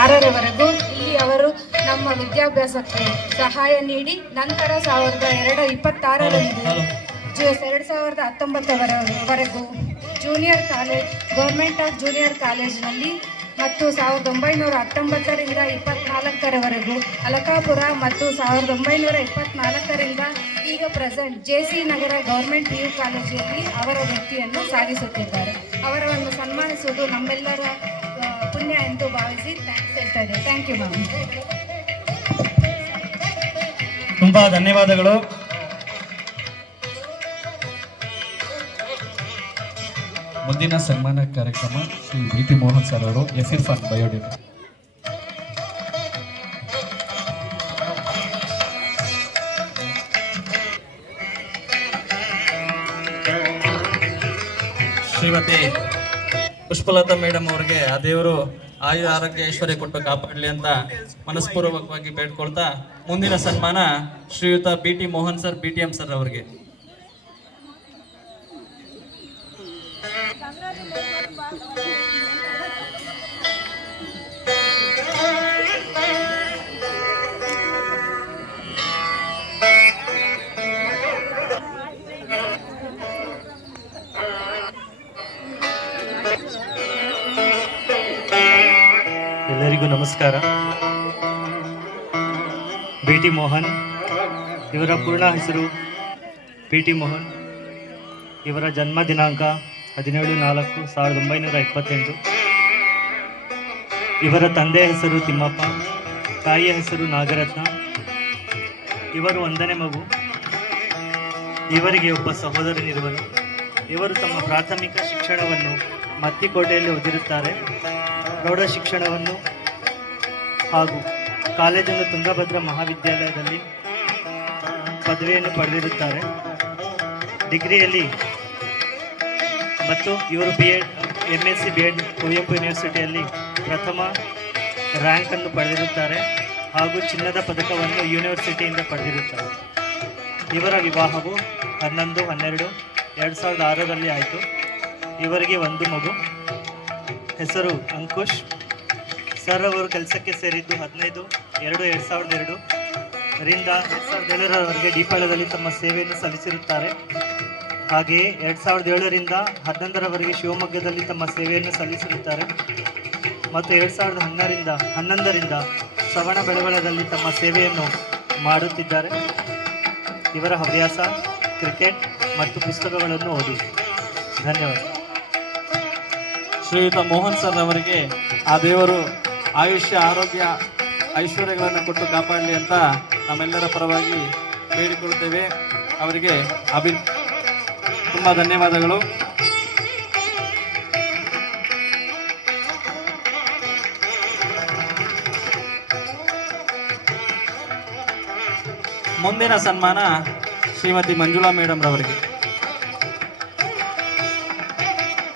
6ರವರೆಗೂ ಇಲ್ಲಿ ಅವರು ನಮ್ಮ ವಿದ್ಯಾಭ್ಯಾಸಕ್ಕೆ ಸಹಾಯ ನೀಡಿ ನಂತರ 2026ರಂದು 2019ವರೆಗೂ junior college government of junior ಕಾಲೇಜಿನಲ್ಲಿ ಮತ್ತು 1919ರಿಂದ 24ರವರೆಗೂ ಅಲಕಾಪುರ ಮತ್ತು 1924ರಿಂದ ಈಗ present JC Nagar government PU ಕಾಲೇಜಿನಲ್ಲಿ ಅವರ ವೃತ್ತಿಯನ್ನು ಸಾಗಿಸುತ್ತಿದ್ದಾರೆ. ಅವರನ್ನು ಸನ್ಮಾನಿಸುವುದು ನಮ್ಮೆಲ್ಲರ ಪುಣ್ಯ ಎಂದು ಭಾವಿಸಿ ಥ್ಯಾಂಕ್ಸ್ ಹೇಳ್ತಾ ಇದ್ದೇನೆ. Thank you ma'am. ತುಂಬ ಧನ್ಯವಾದಗಳು. ಮುಂದಿನ ಸನ್ಮಾನ ಕಾರ್ಯಕ್ರಮ ಶ್ರೀ BT ಮೋಹನ್ ಸರ್ ಅವರು FF on biodata. Shrimati Pushpalatha madam ಅವರಿಗೆ ಆ ದೇವರು ಆಯು ಆರೋಗ್ಯ ಐಶ್ವರ್ಯ ಕೊಟ್ಟು ಕಾಪಾಡಲಿ ಅಂತ ಮನಸ್ಪೂರ್ವಕವಾಗಿ ಬೇಡ್ಕೊಳ್ತಾ ಮುಂದಿನ ಸನ್ಮಾನ ಶ್ರೀಯುತ BT Mohan sir BTM sir ಅವರಿಗೆ. ಎಲ್ಲರಿಗೂ ನಮಸ್ಕಾರ. BT ಮೋಹನ್ ಇವರ ಪೂರ್ಣ ಹೆಸರು BT ಮೋಹನ್. ಇವರ ಜನ್ಮ ದಿನಾಂಕ 17/4/1928. ಇವರ ತಂದೆಯ ಹೆಸರು ತಿಮ್ಮಪ್ಪ, ತಾಯಿಯ ಹೆಸರು ನಾಗರತ್ನ. ಇವರು 1ನೇ ಮಗು. ಇವರಿಗೆ ಒಬ್ಬ ಸಹೋದರನಿರುವನು. ಇವರು ತಮ್ಮ ಪ್ರಾಥಮಿಕ ಶಿಕ್ಷಣವನ್ನು ಮತ್ತಿಕೋಟೆಯಲ್ಲಿ ಓದಿರುತ್ತಾರೆ. ಪ್ರೌಢ ಶಿಕ್ಷಣವನ್ನು ಹಾಗೂ ಕಾಲೇಜನ್ನು ತುಂಗಭದ್ರಾ ಮಹಾವಿದ್ಯಾಲಯದಲ್ಲಿ ಪದವಿಯನ್ನು ಪಡೆದಿರುತ್ತಾರೆ. ಡಿಗ್ರಿಯಲ್ಲಿ ಮತ್ತು ಇವರು BEd MSc BEd ಕುವೆಂಪು ಯೂನಿವರ್ಸಿಟಿಯಲ್ಲಿ ಪ್ರಥಮ ರ್ಯಾಂಕನ್ನು ಪಡೆದಿರುತ್ತಾರೆ ಹಾಗೂ ಚಿನ್ನದ ಪದಕವನ್ನು ಯೂನಿವರ್ಸಿಟಿಯಿಂದ ಪಡೆದಿರುತ್ತಾರೆ. ಇವರ ವಿವಾಹವು 11/12/2006ರಲ್ಲಿ ಆಯಿತು. ಇವರಿಗೆ 1 ಮಗು. ಹೆಸರು ಅಂಕುಶ್. ಸರ್ ಅವರು ಕೆಲಸಕ್ಕೆ ಸೇರಿದ್ದು 15/2/2002 ರಿಂದ 2007ರವರೆಗೆ ಡಿಪಾಳದಲ್ಲಿ ತಮ್ಮ ಸೇವೆಯನ್ನು ಸಲ್ಲಿಸಿರುತ್ತಾರೆ. ಹಾಗೆಯೇ 2007ರಿಂದ 2011ರವರೆಗೆ ಶಿವಮೊಗ್ಗದಲ್ಲಿ ತಮ್ಮ ಸೇವೆಯನ್ನು ಸಲ್ಲಿಸಿರುತ್ತಾರೆ ಮತ್ತು 2011ರಿಂದ ಶ್ರವಣಬೆಳಗೊಳದಲ್ಲಿ ತಮ್ಮ ಸೇವೆಯನ್ನು ಮಾಡುತ್ತಿದ್ದಾರೆ. ಇವರ ಹವ್ಯಾಸ ಕ್ರಿಕೆಟ್ ಮತ್ತು ಪುಸ್ತಕಗಳನ್ನು ಓದುವುದು. ಧನ್ಯವಾದ. ಶ್ರೀಯುತ ಮೋಹನ್ ಸರ್ ಅವರಿಗೆ ಆ ದೇವರು ಆಯುಷ್ಯ ಆರೋಗ್ಯ ಐಶ್ವರ್ಯಗಳನ್ನು ಕೊಟ್ಟು ಕಾಪಾಡಲಿ ಅಂತ ನಮ್ಮೆಲ್ಲರ ಪರವಾಗಿ ಬೇಡಿಕೊಳ್ಳುತ್ತೇವೆ. ಅವರಿಗೆ ತುಂಬ ಧನ್ಯವಾದಗಳು. ಮುಂದಿನ ಸನ್ಮಾನ ಶ್ರೀಮತಿ ಮಂಜುಳಾ ಮೇಡಮ್ ರವರಿಗೆ.